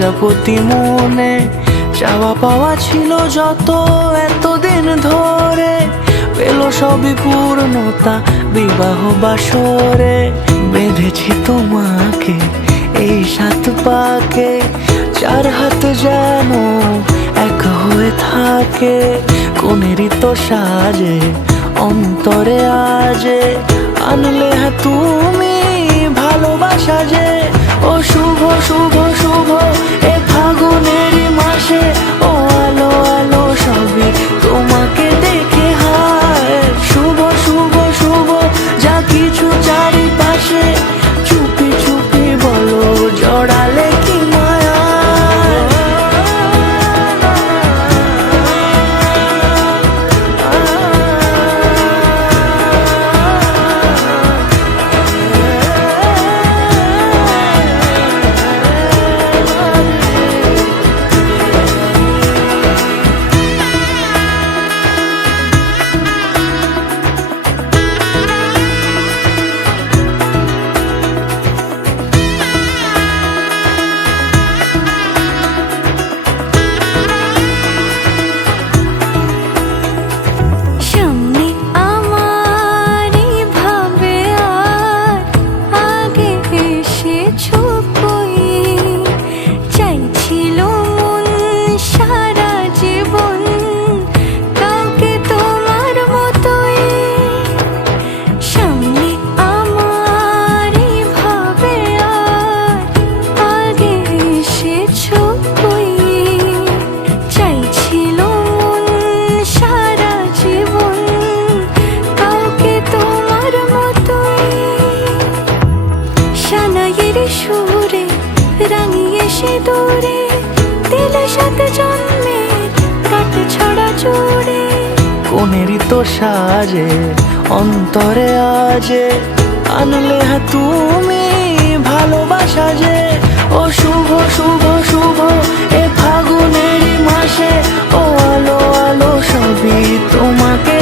প্রজাপতি মনে চাওয়া পাওয়া ছিল যত এতদিন ধরে, পেল সবই পূর্ণতা বিবাহ বাসরে। বেঁধেছি তোমাকে এই 7 পাকে, 4 হাত যেন এক হয়ে থাকে। কোনেরই তো সাজে অন্তরে আজে, আনলে হ্যাঁ তুমি ভালোবাসা যে। ও শুভ শুভ শুভ এ ফাগুনেরই মাসে, ও আলো আলো সবই তোমাকে দেখে হায়। শুভ শুভ শুভ যা কিছু চারিপাশে, চুপি চুপি বলো জড়ালে কি মায়া। সুরে রাঙিয়ে সে দূরে দিলে 7 জন্মের কাট ছড়া জুড়ে। কোনেরই তো সাজে অন্তরে আজে, আনলে হ্যাঁ তুমি ভালোবাসা যে। ও শুভ শুভ শুভ এ ফাগুনেরই মাসে, ও আলো আলো সবই তোমাকে